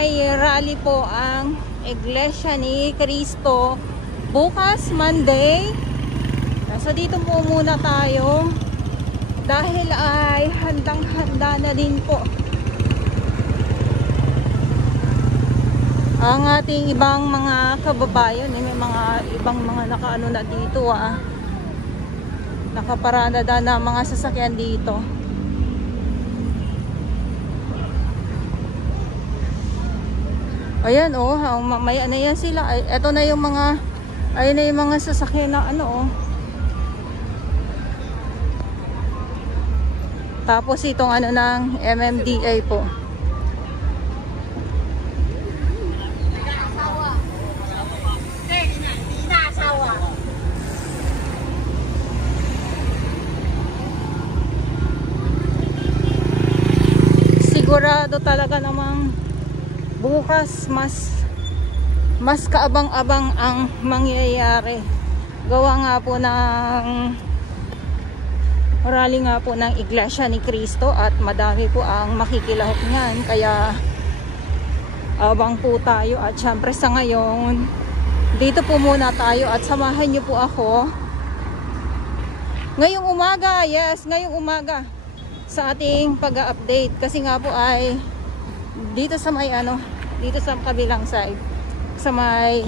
may rally po ang Iglesia ni Cristo bukas Monday. So dito po muna tayo dahil ay handang-handa na din po ang ating ibang mga kababayan. May mga ibang mga nakaano na dito, nakaparada na mga sasakyan dito. Ayan may ano yan sila. Ito na yung mga, ayun na yung mga sasakyan na Tapos itong ng MMDA po. Sigurado talaga namang bukas mas kaabang-abang ang mangyayari. Gawa nga po ng rally nga po ng Iglesia ni Cristo at madami po ang makikilahok niyan. Kaya abang po tayo at syempre sa ngayon dito po muna tayo at samahan niyo po ako ngayong umaga. Yes, ngayong umaga sa ating pag-update kasi nga po ay dito sa may dito sa kabilang side, sa may,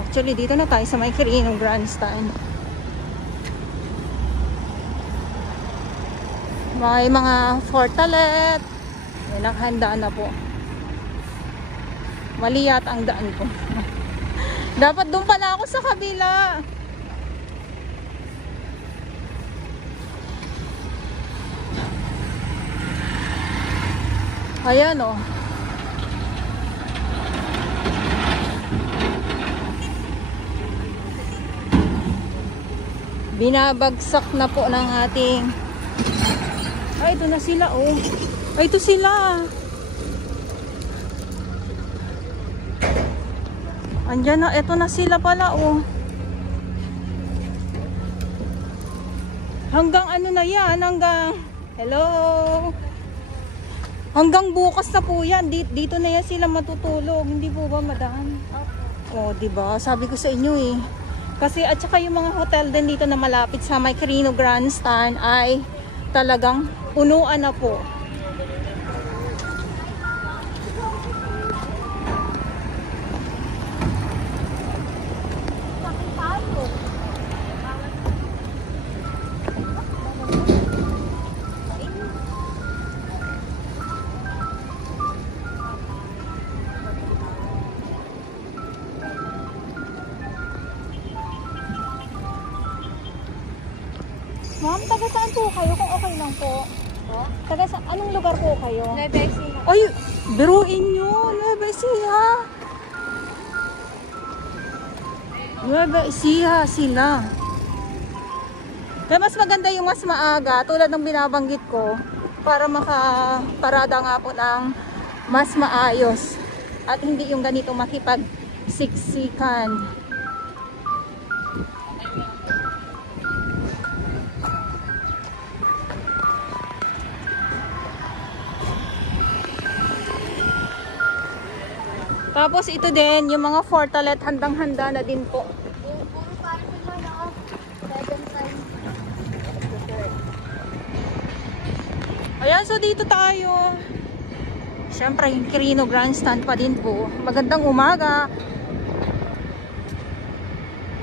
actually dito na tayo sa may Quirino Grandstand. May mga fortalet, may naghanda na po. Mali yata ang daan ko. Dapat doon pala ako sa kabila. Ayan binabagsak na po ng ating, ay ito na sila ay ito sila, andyan na, ito na sila pala hanggang na yan, hello, hanggang bukas na po yan. Dito na yan sila matutulog. Hindi po ba, madam? Diba? Sabi ko sa inyo kasi at saka yung mga hotel din dito na malapit sa may Quirino Grandstand ay talagang punuan na po. Ma'am, taga saan po kayo? Kung okay lang po. Taga saan? Anong lugar po kayo? Nueva Ecija. Ay, biruin nyo. Nueva Ecija. Nueva Ecija sila. Kaya mas maganda yung mas maaga, tulad ng binabanggit ko, para makaparada nga po ng mas maayos. At hindi yung ganito makipag-siksikan. Tapos ito din, yung mga fortalet handang-handa na din po. Ayan, so dito tayo. Siyempre, yung Quirino Grandstand pa din po. Magandang umaga.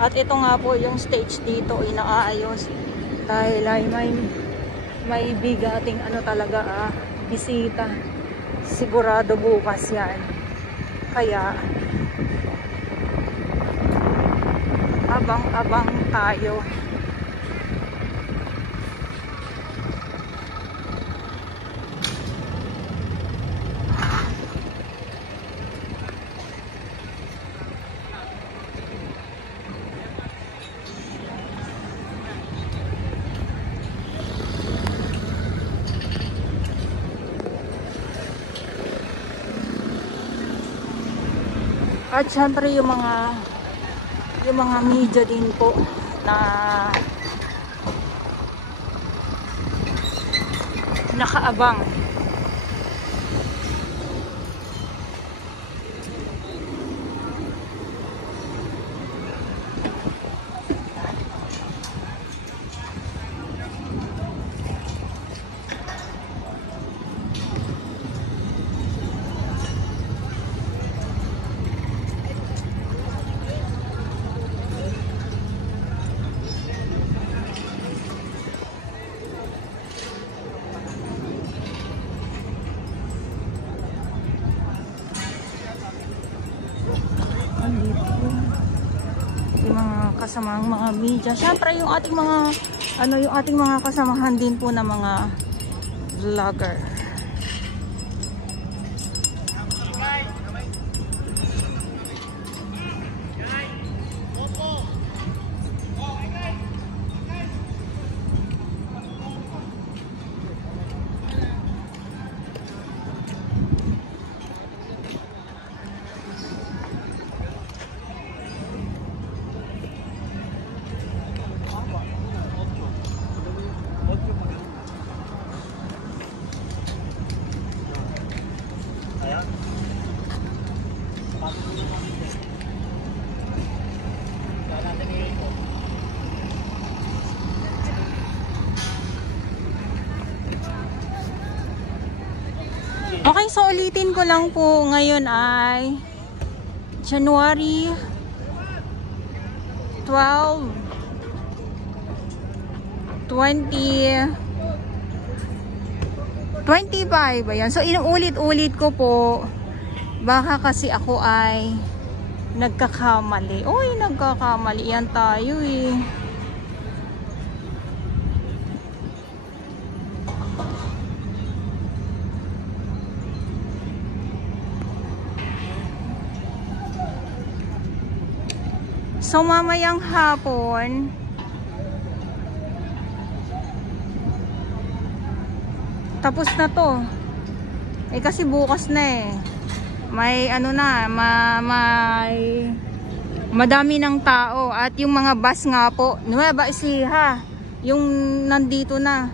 At ito nga po yung stage dito, inaayos. Dahil ay may bigating talaga bisita. Sigurado bukas yan. Kaya abang-abang tayo. At syempre yung mga media din po na nakaabang. mga kasamang mga media. Syempre yung ating mga yung ating mga kasamahan din po na mga vlogger. Okay, so ulitin ko lang po, ngayon ay January 12, 2025. Ayan. So inuulit-ulit ko po, baka kasi ako ay nagkakamali. Uy, nagkakamali yan tayo eh. So mamayang hapon, tapos na to. Eh kasi bukas na eh. May may madami ng tao at yung mga bus nga po, Nueva Ecija, yung nandito na.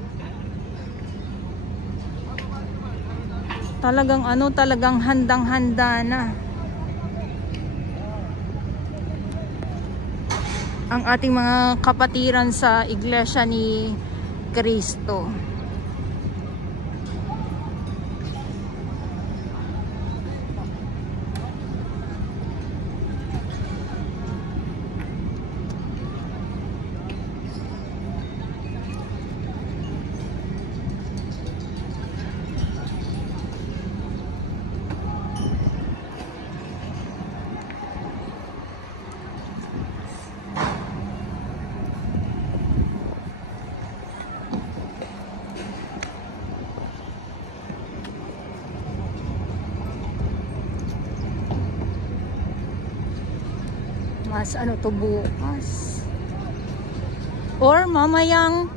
Talagang handang-handa na ang ating mga kapatiran sa Iglesia ni Cristo. Mas to bukas or mamayang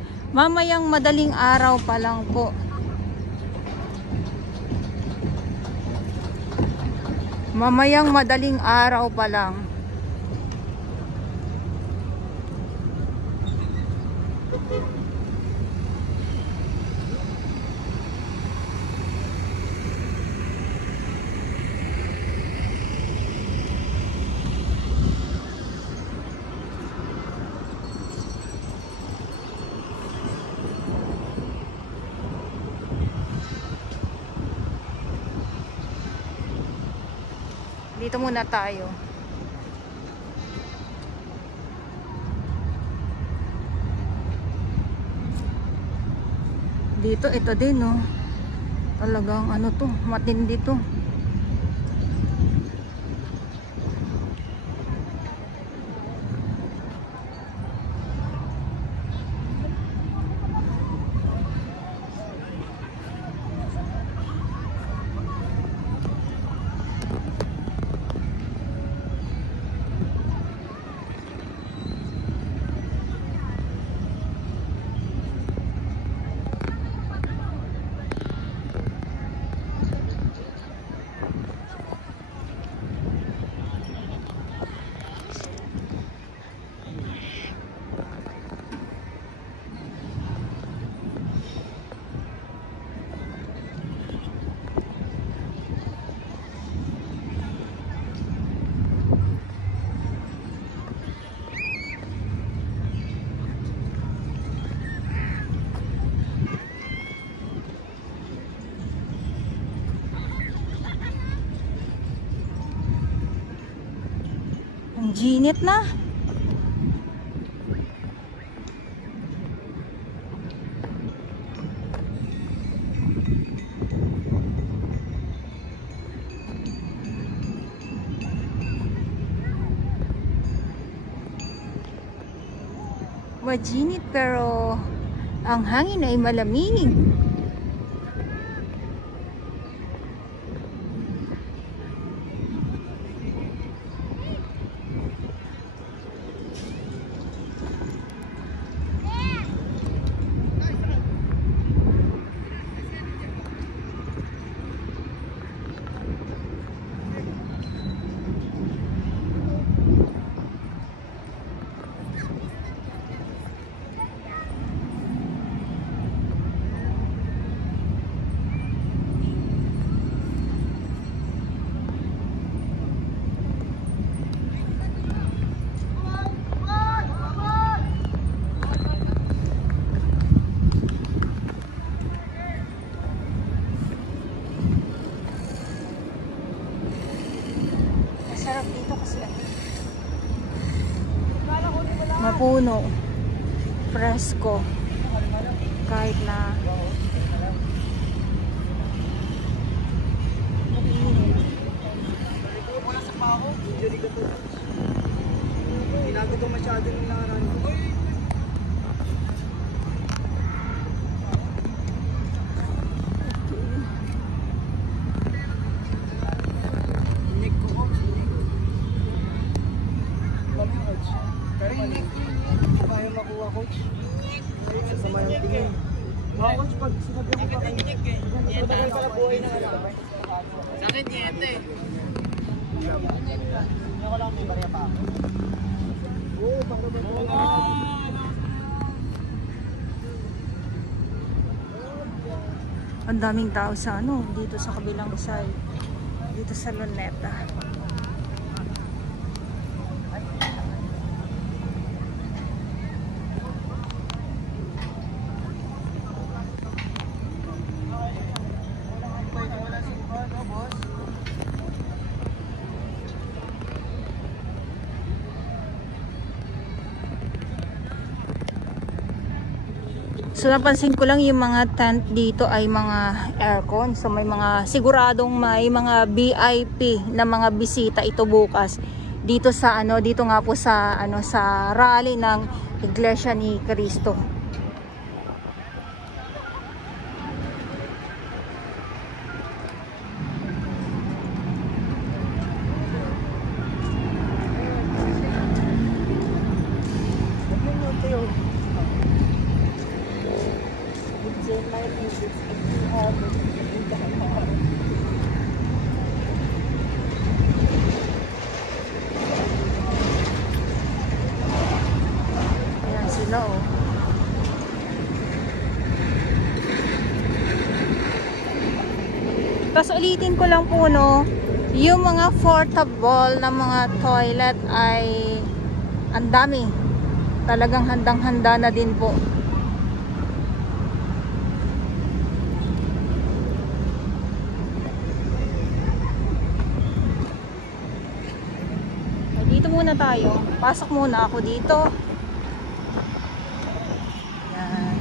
madaling araw pa lang po. Mamayang madaling araw pa lang. Dito muna tayo. Dito, ito din, no? Talagang to, matindi to. Ang ginit na. Majinit pero ang hangin ay malamig. Mapuno, presko, kahit na Ginagawa masyado ng nakaraan. Inik ko. Mami, coach. Pero mali. Kaya makuha, coach. Sasama yung tingin. Mga coach, pag sinabi ko pa kayo. Matagal pala buhay ng alam. Sa akin, yete. Hindi ako lang may bariya pa ako. Oo, ang daming tao sa ano, dito sa kabilang side, dito sa Luneta. So napansin ko lang yung mga tent dito ay mga aircon. So may mga siguradong may mga VIP na mga bisita ito bukas dito sa ano, dito nga po sa ano, sa rally ng Iglesia ni Cristo. Ayan sila oh. Tapos ulitin ko lang po no, yung mga portable na mga toilet ay ang dami. Talagang handang-handa na din po. Dito muna tayo. Pasok muna ako dito. Yan.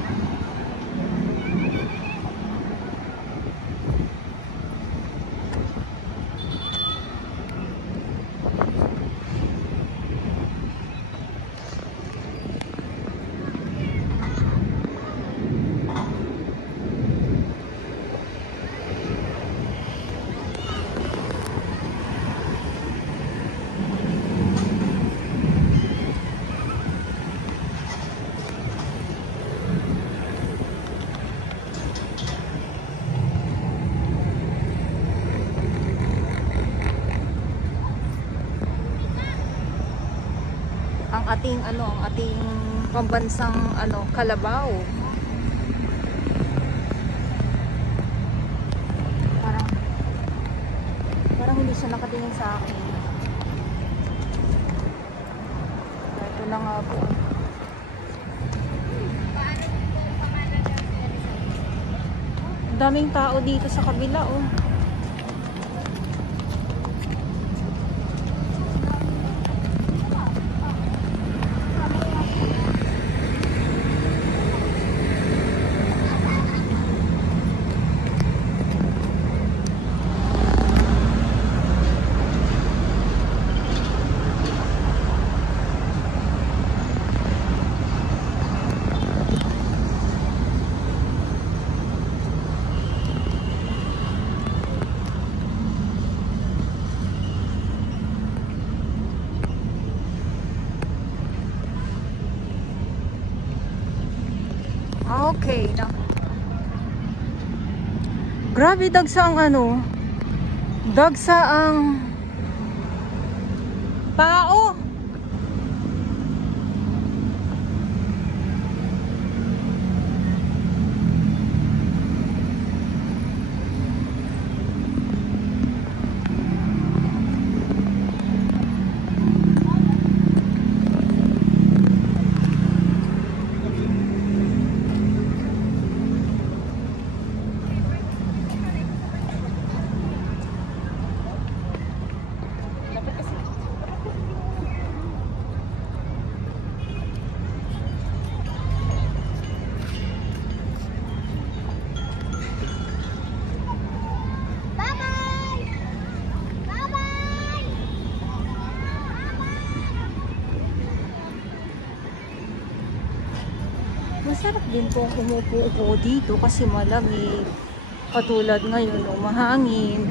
ang ating pambansang kalabaw. Parang hindi siya nakatingin sa akin. Ito na nga po. Ang daming tao dito sa kabila oh. Okay na. Grabe, dagsa ang ano. Dagsa ang tao. Masarap din po umupo-upo dito kasi malamig. Katulad ngayon, mahangin.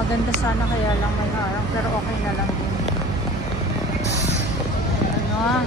Maganda sana kaya lang may harang pero okay na lang din. Ano ah.